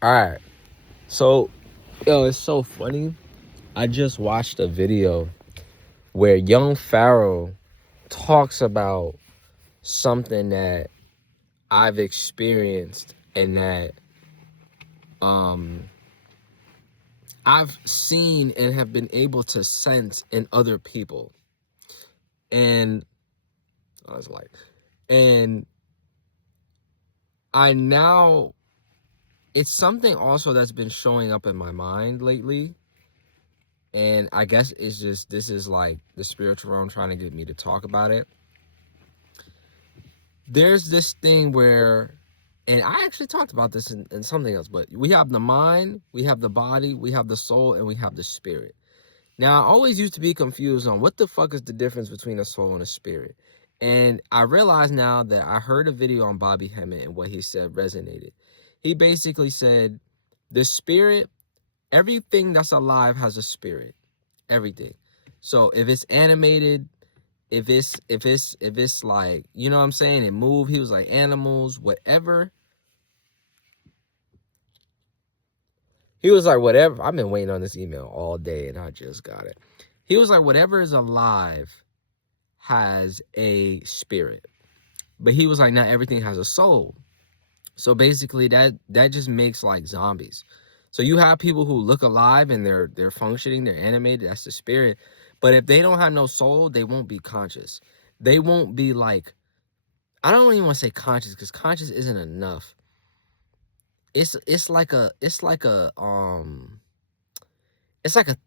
All right. So, yo, it's so funny. I just watched a video where young Pharaoh talks about something that I've experienced and that um I've seen and have been able to sense in other people. And I was like, and I now it's something also that's been showing up in my mind lately. And I guess it's just this is like the spiritual realm trying to get me to talk about it. There's this thing where, and I actually talked about this in something else, but we have the mind, we have the body, we have the soul, and we have the spirit. Now, I always used to be confused on what the fuck is the difference between a soul and a spirit. And I realize now that I heard a video on Bobby Hemmett and what he said resonated. He basically said the spirit, everything that's alive has a spirit. Everything. So if it's animated, if it's like, you know what I'm saying, it move, he was like animals, whatever. He was like, whatever. I've been waiting on this email all day and I just got it. He was like, whatever is alive has a spirit. But he was like, not everything has a soul. So basically that just makes like zombies. So you have people who look alive and they're functioning, they're animated, that's the spirit. But if they don't have no soul, they won't be conscious. They won't be like, I don't even want to say conscious because conscious isn't enough. It's like a it's like a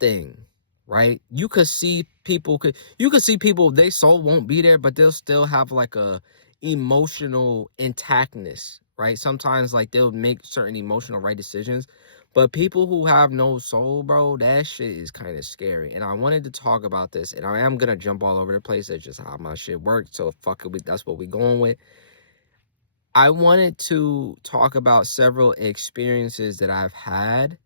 thing, right? You could see people, their soul won't be there, but they'll still have like a emotional intactness, right? Sometimes like they'll make certain emotional right decisions. But people who have no soul, bro, that shit is kind of scary. And I wanted to talk about this, and I am gonna jump all over the place. That's just how my shit works. So fuck it, that's what we going with. I wanted to talk about several experiences that I've had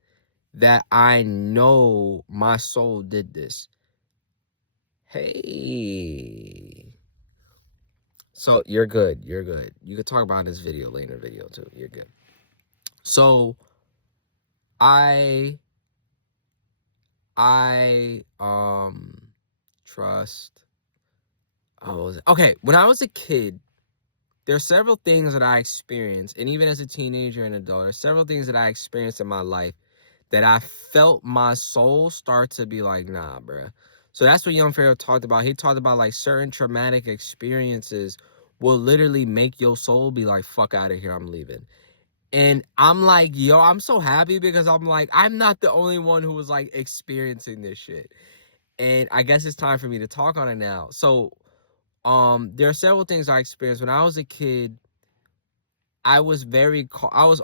that I know my soul did this. Hey. So you're good. You're good. You could talk about this video later video too. You're good. So I trust. Oh, okay. When I was a kid, there are several things that I experienced, and even as a teenager and adult, there are several things that I experienced in my life that I felt my soul start to be like, nah, bruh. So that's what Young Pharaoh talked about. He talked about like certain traumatic experiences will literally make your soul be like, fuck out of here, I'm leaving. And I'm like, yo, I'm so happy because I'm like, I'm not the only one who was like experiencing this shit. And I guess it's time for me to talk on it now. So, there are several things I experienced when I was a kid. I was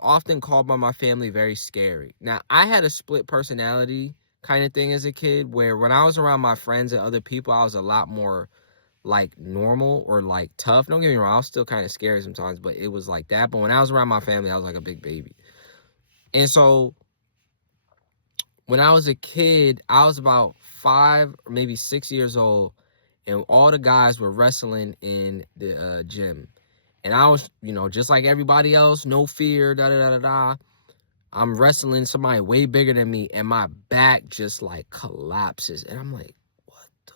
often called by my family very scary. Now, I had a split personality kind of thing as a kid where when I was around my friends and other people, I was a lot more like normal or like tough. Don't get me wrong, I was still kind of scary sometimes, but it was like that. But when I was around my family, I was like a big baby. And so when I was a kid, I was about 5 or maybe 6 years old, and all the guys were wrestling in the gym. And I was, just like everybody else, no fear, da da da da da. I'm wrestling somebody way bigger than me, and my back just like collapses. And I'm like, what the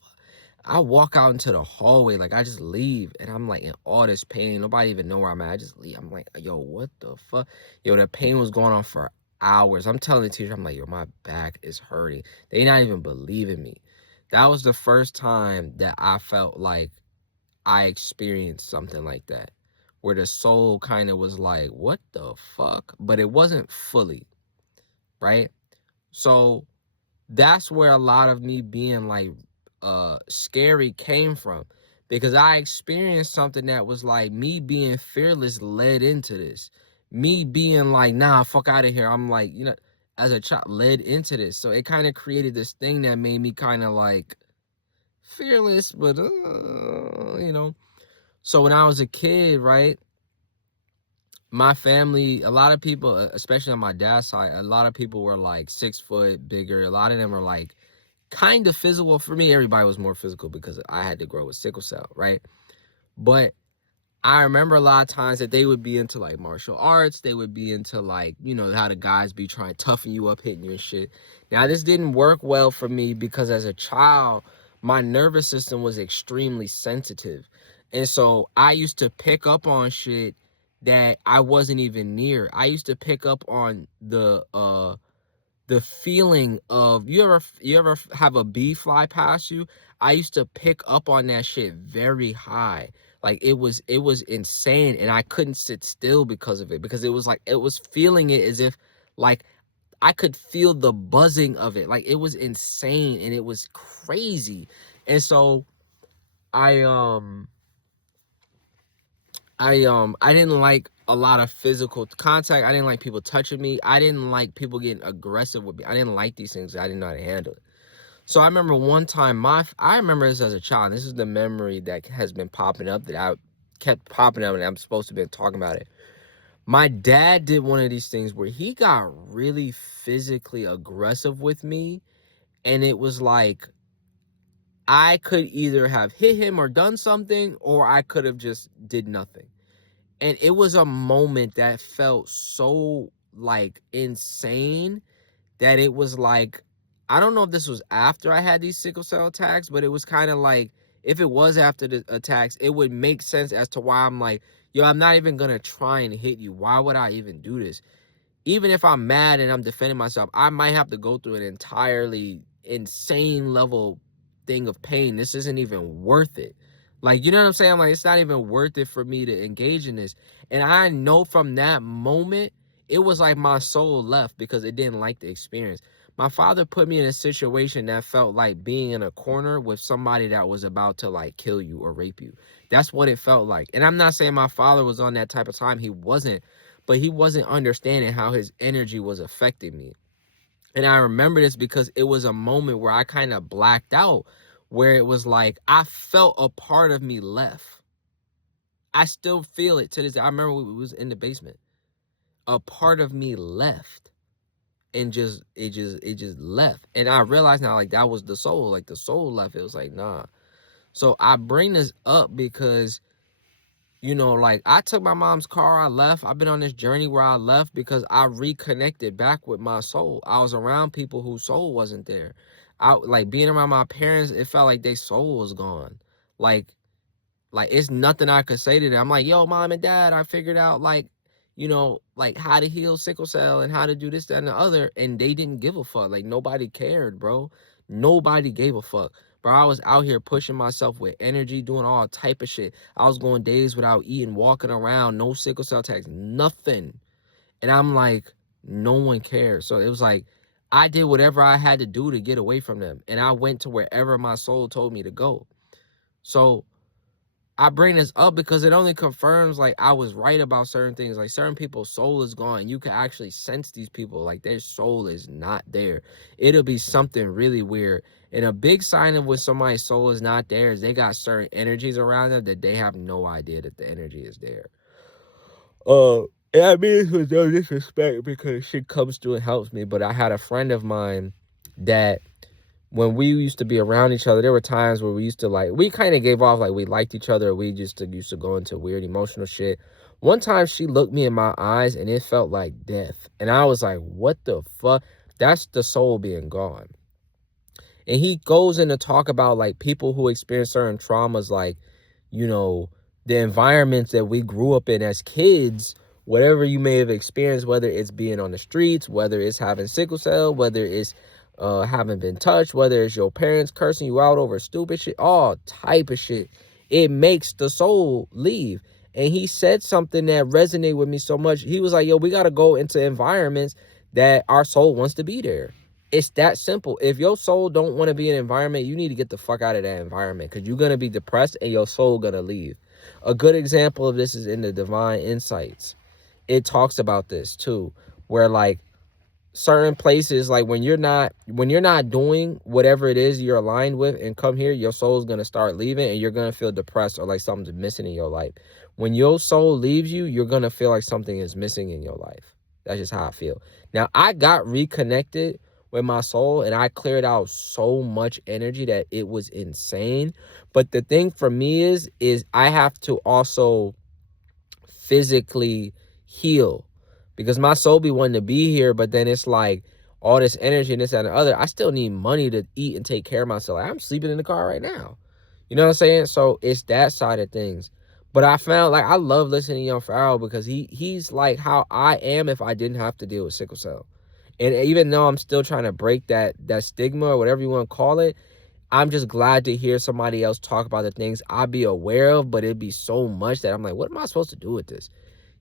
fuck? I walk out into the hallway, like I just leave, and I'm like in all this pain. Nobody even know where I'm at. I just leave. I'm like, yo, what the fuck? Yo, the pain was going on for hours. I'm telling the teacher, I'm like, yo, my back is hurting. They not even believing me. That was the first time that I felt like I experienced something like that, where the soul kind of was like, what the fuck? But it wasn't fully, right? So that's where a lot of me being like scary came from, because I experienced something that was like me being fearless led into this. Me being like, nah, fuck out of here. I'm like, as a child led into this. So it kind of created this thing that made me kind of like fearless, but So when I was a kid, right, my family, a lot of people, especially on my dad's side, a lot of people were like 6 foot bigger. A lot of them were like kind of physical. For me, everybody was more physical because I had to grow with sickle cell, right? But I remember a lot of times that they would be into like martial arts. They would be into like, you know, how the guys be trying to toughen you up, hitting you and shit. Now, this didn't work well for me because as a child, my nervous system was extremely sensitive. And so I used to pick up on shit that I wasn't even near. I used to pick up on the feeling of, you ever have a bee fly past you? I used to pick up on that shit very high. Like it was insane, and I couldn't sit still because of it, because it was like it was feeling it as if like I could feel the buzzing of it. Like it was insane and it was crazy. And so I um I didn't like a lot of physical contact. I didn't like people touching me. I didn't like people getting aggressive with me. I didn't like these things. I didn't know how to handle it. So I remember one time, I remember this as a child. This is the memory that has been popping up, that I kept popping up, and I'm supposed to be talking about it. My dad did one of these things where he got really physically aggressive with me, and it was like I could either have hit him or done something, or I could have just did nothing. And it was a moment that felt so like insane that it was like, I don't know if this was after I had these sickle cell attacks, but it was kind of like, if it was after the attacks, it would make sense as to why I'm like, yo, I'm not even gonna try and hit you. Why would I even do this? Even if I'm mad and I'm defending myself, I might have to go through an entirely insane level thing of pain. This isn't even worth it. Like, you know what I'm saying? Like, it's not even worth it for me to engage in this. And I know from that moment, it was like my soul left because it didn't like the experience. My father put me in a situation that felt like being in a corner with somebody that was about to like kill you or rape you. That's what it felt like. And I'm not saying my father was on that type of time. He wasn't, but he wasn't understanding how his energy was affecting me. And I remember this because it was a moment where I kind of blacked out, where it was like I felt a part of me left. I still feel it to this day. I remember we was in the basement. A part of me left, and it just left. And I realized now, like, that was the soul. Like, the soul left. It was like, nah. So I bring this up because, you know, like, I took my mom's car, I left. I've been on this journey where I left because I reconnected back with my soul. I was around people whose soul wasn't there. I like being around my parents, it felt like their soul was gone. Like, it's nothing I could say to them. I'm like, yo, mom and dad, I figured out, like, you know, like how to heal sickle cell and how to do this, that, and the other. And they didn't give a fuck. Like, nobody cared, bro. Nobody gave a fuck. Bro, I was out here pushing myself with energy, doing all type of shit. I was going days without eating, walking around, no sickle cell attacks, nothing. And I'm like, no one cares. So it was like, I did whatever I had to do to get away from them. And I went to wherever my soul told me to go. So I bring this up because it only confirms, like, I was right about certain things. Like, certain people's soul is gone. You can actually sense these people. Like, their soul is not there. It'll be something really weird. And a big sign of when somebody's soul is not there is they got certain energies around them that they have no idea that the energy is there. And I mean this with no disrespect because shit comes through and helps me. But I had a friend of mine that, when we used to be around each other, there were times where we used to, like, we kind of gave off like we liked each other. We just used to go into weird emotional shit. One time she looked me in my eyes and it felt like death. And I was like, what the fuck? That's the soul being gone. And he goes in to talk about like people who experience certain traumas, like, you know, the environments that we grew up in as kids, whatever you may have experienced, whether it's being on the streets, whether it's having sickle cell, whether it's haven't been touched, whether it's your parents cursing you out over stupid shit, all type of shit. It makes the soul leave. And he said something that resonated with me so much. He was like, yo, we got to go into environments that our soul wants to be there. It's that simple. If your soul don't want to be in an environment, you need to get the fuck out of that environment, because you're going to be depressed and your soul going to leave. A good example of this is in the Divine Insights. It talks about this too, where like certain places, like when you're not doing whatever it is you're aligned with and come here, your soul's going to start leaving and you're going to feel depressed or like something's missing in your life. When your soul leaves you, you're going to feel like something is missing in your life. That's just how I feel. Now, I got reconnected with my soul and I cleared out so much energy that it was insane. But the thing for me is I have to also physically heal. Because my soul be wanting to be here, but then it's like all this energy and this and the other. I still need money to eat and take care of myself. Like, I'm sleeping in the car right now. You know what I'm saying? So it's that side of things. But I found, like, I love listening to Young Pharaoh because he's like how I am if I didn't have to deal with sickle cell. And even though I'm still trying to break that stigma or whatever you want to call it, I'm just glad to hear somebody else talk about the things I be aware of, but it'd be so much that I'm like, what am I supposed to do with this?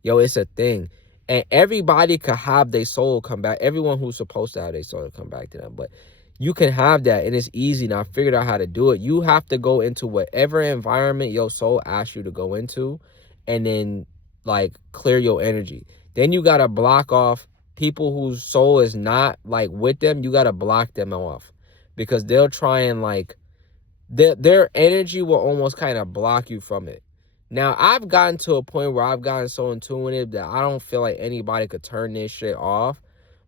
Yo, it's a thing. And everybody could have their soul come back. Everyone who's supposed to have their soul come back to them. But you can have that, and it's easy. Now I figured out how to do it. You have to go into whatever environment your soul asks you to go into, and then like clear your energy. Then you gotta block off people whose soul is not like with them. You gotta block them off because they'll try and like their energy will almost kind of block you from it. Now, I've gotten to a point where I've gotten so intuitive that I don't feel like anybody could turn this shit off.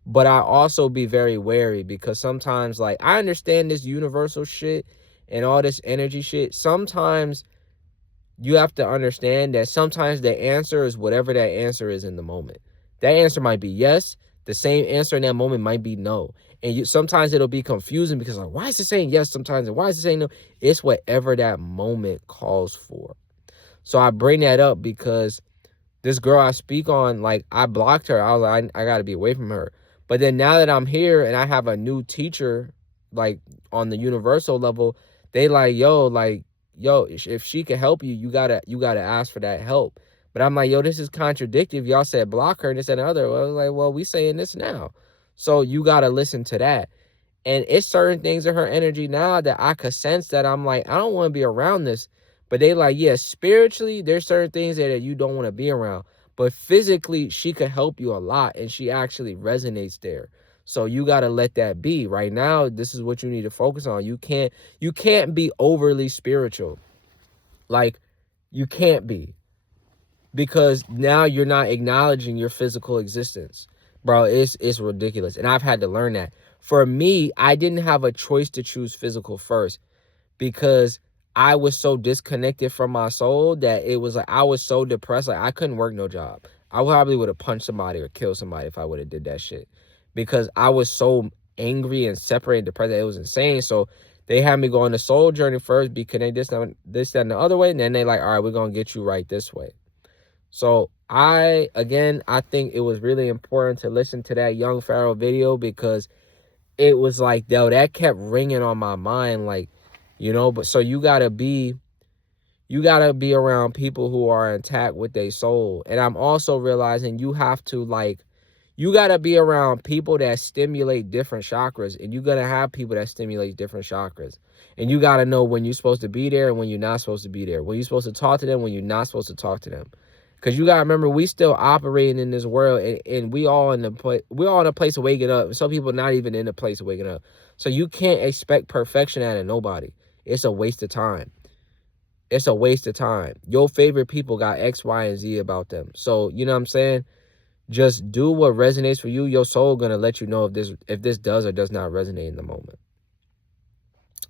But I also be very wary because sometimes, like, I understand this universal shit and all this energy shit. Sometimes you have to understand that sometimes the answer is whatever that answer is in the moment. That answer might be yes. The same answer in that moment might be no. And sometimes it'll be confusing because, like, why is it saying yes sometimes and why is it saying no? It's whatever that moment calls for. So I bring that up because this girl I speak on, like, I blocked her. I was like, I got to be away from her. But then now that I'm here and I have a new teacher, like, on the universal level, they like, yo, if she can help you, you gotta ask for that help. But I'm like, yo, this is contradictory. Y'all said block her and this and the other. Well, I was like, well, we saying this now. So you gotta listen to that. And it's certain things in her energy now that I could sense that I'm like, I don't want to be around this. But they like, yeah, spiritually, there's certain things that you don't want to be around. But physically, she could help you a lot. And she actually resonates there. So you got to let that be. Right now, this is what you need to focus on. You can't be overly spiritual. Like, you can't be. Because now you're not acknowledging your physical existence. Bro, it's ridiculous. And I've had to learn that. For me, I didn't have a choice to choose physical first because I was so disconnected from my soul that it was like I was so depressed. Like I couldn't work no job. I probably would have punched somebody or killed somebody if I would have did that shit because I was so angry and separated, depressed that it was insane. So they had me go on the soul journey first, be connected this, that, and the other way. And then they like, all right, we're going to get you right this way. So I think it was really important to listen to that Young Pharaoh video because it was like, yo, that kept ringing on my mind. Like, you know, but so you gotta be around people who are intact with their soul. And I'm also realizing you gotta be around people that stimulate different chakras, and you're gonna have people that stimulate different chakras. And you gotta know when you're supposed to be there and when you're not supposed to be there. When you're supposed to talk to them, when you're not supposed to talk to them. Because you gotta remember, we still operating in this world, and we're all in a place of waking up. Some people not even in a place of waking up. So you can't expect perfection out of nobody. It's a waste of time. It's a waste of time. Your favorite people got X, Y, and Z about them. So, you know what I'm saying? Just do what resonates for you. Your soul gonna let you know if this does or does not resonate in the moment.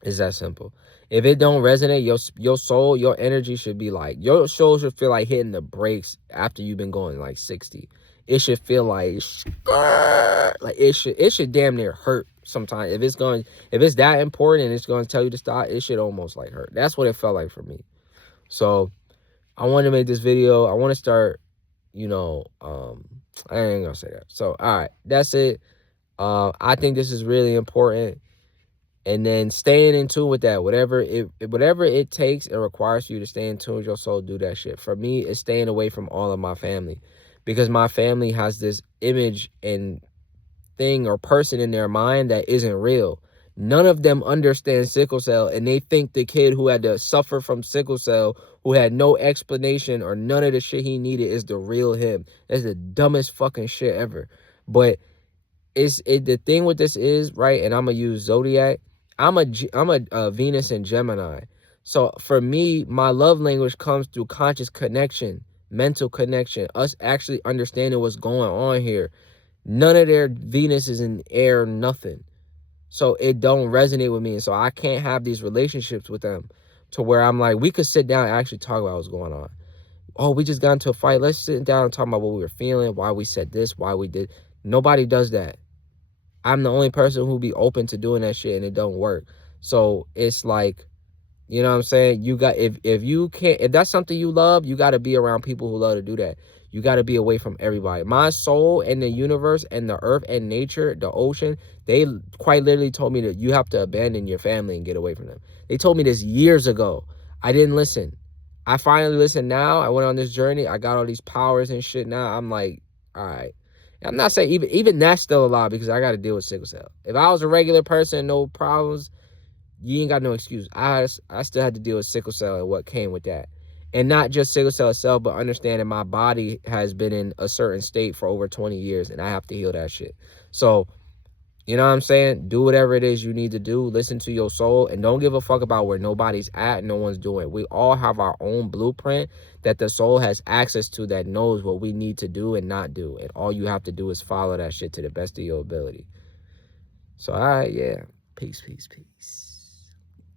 It's that simple. If it don't resonate, your soul, your energy should be like, your soul should feel like hitting the brakes after you've been going like 60. It should feel like it should damn near hurt sometimes. If it's that important and it's going to tell you to stop, it should almost like hurt. That's what it felt like for me. So I want to make this video. I want to start, I ain't gonna say that. So all right, that's it. I think this is really important. And then staying in tune with that, whatever it takes and requires for you to stay in tune with your soul, do that shit. For me, it's staying away from all of my family because my family has this image and thing or person in their mind that isn't real. None of them understand sickle cell, and they think the kid who had to suffer from sickle cell, who had no explanation or none of the shit he needed, is the real him. That's the dumbest fucking shit ever. But the thing with this is, right, and I'm gonna use Zodiac. I'm a Venus and Gemini. So for me, my love language comes through conscious connection, mental connection, us actually understanding what's going on here. None of their Venus is in air, nothing. So it don't resonate with me. And so I can't have these relationships with them to where I'm like, we could sit down and actually talk about what's going on. oh, we just got into a fight. Let's sit down and talk about what we were feeling, why we said this, why we did. Nobody does that. I'm the only person who be open to doing that shit and it don't work. So it's like, you know what I'm saying? You got, if you can't, if that's something you love, you got to be around people who love to do that. You got to be away from everybody. My soul and the universe and the earth and nature, the ocean, they quite literally told me that you have to abandon your family and get away from them. They told me this years ago. I didn't listen. I finally listened now. I went on this journey. I got all these powers and shit now. I'm like, all right. I'm not saying even that's still a lie because I got to deal with sickle cell. If I was a regular person, no problems, you ain't got no excuse. I still had to deal with sickle cell and what came with that. And not just sickle cell itself, but understanding my body has been in a certain state for over 20 years and I have to heal that shit. So, you know what I'm saying? Do whatever it is you need to do. Listen to your soul and don't give a fuck about where nobody's at, no one's doing. We all have our own blueprint that the soul has access to that knows what we need to do and not do. And all you have to do is follow that shit to the best of your ability. So, all right, yeah. Peace, peace, peace.